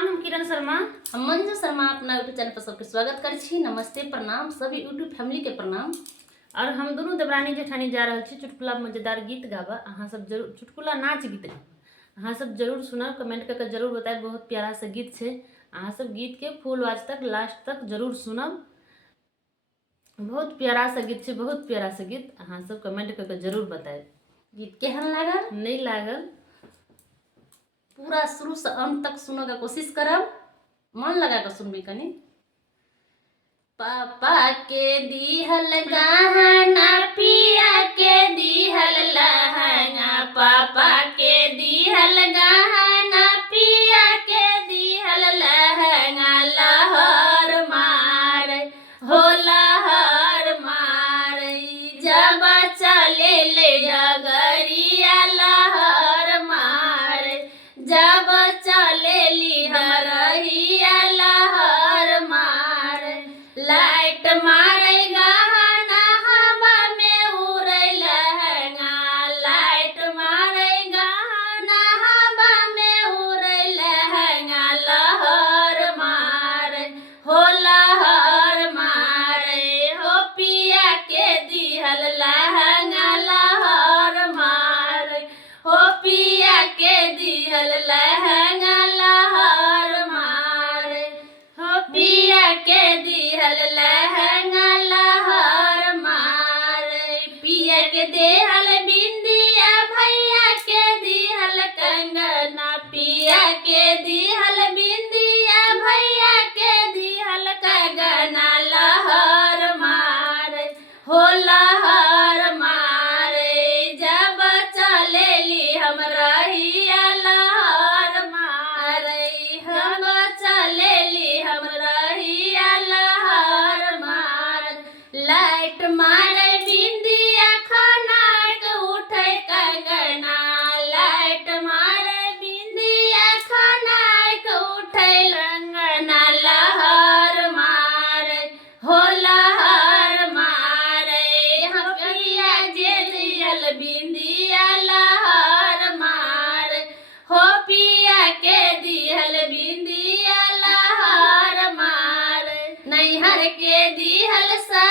प्रणाम, हम किरण शर्मा। हम मंजू शर्मा अपना यूट्यूब चैनल पर सबके स्वागत करै छी। नमस्ते, प्रणाम सभी यूट्यूब फैमिली के प्रणाम। और हम दोनों देवरानी जेठानी जा रहल छी चुटकुला मजेदार गीत गाबा। अहाँ सब जरूर चुटकुला नाच गीत अहाँ सब जरूर सुनब, कमेंट करके जरूर बताएब। बहुत प्यारा सा गीत छै। अहाँ सब गीत के फुल आवाज तक लास्ट तक जरूर सुनब। बहुत प्यारा सा गीत छै, बहुत प्यारा सा गीत। अहाँ सब कमेंट करके जरूर बताएब गीत केहन लागल, नहीं लागल। पूरा शुरू से अंत तक सुनो का कोशिश करब, मन लगा कर सुनबी कनी। पापा के दिहल गहना, पिया के दिहल लहंगा। पापा के दिहल गहना, पिया के दिहल लहंगा। लहर मार हो लहर मार, जब चले ले डगरिया। लहर मार जब चले ली हरहिया। लहर मार लाइट मारे गहना, हवा में उड़े लहंगा। लाइट मारे गहना, हवा में उड़े लहंगा। लहर मार हो लहर मारे हो, पिया के दिहल लहंगा। लहर मार हो, पिया के दिहल लहंगा। लहर मार हो, पिया के दिहल लहंगा। लहर मार पिया के देहल बिंदिया, भैया के दिहल कंगना। पिया के दिहल बिंदिया, भैया के दिहल कंगना। लहर मार हो लहर मार, जब चले ली हम रहिया। लहर मार हम चले ली हम रहिया। लहर मार लाइट मारे बिंदिया, खनाक उठे कंगना। लाइट मारे बिंदिया, खनाक उठे कंगना। लहर मार हो लहर मार पिया जे दिहल बिंदिया। लहर मार हो, पिया के दिहल बिंदिया। लहर मार नैहर के दिहल सा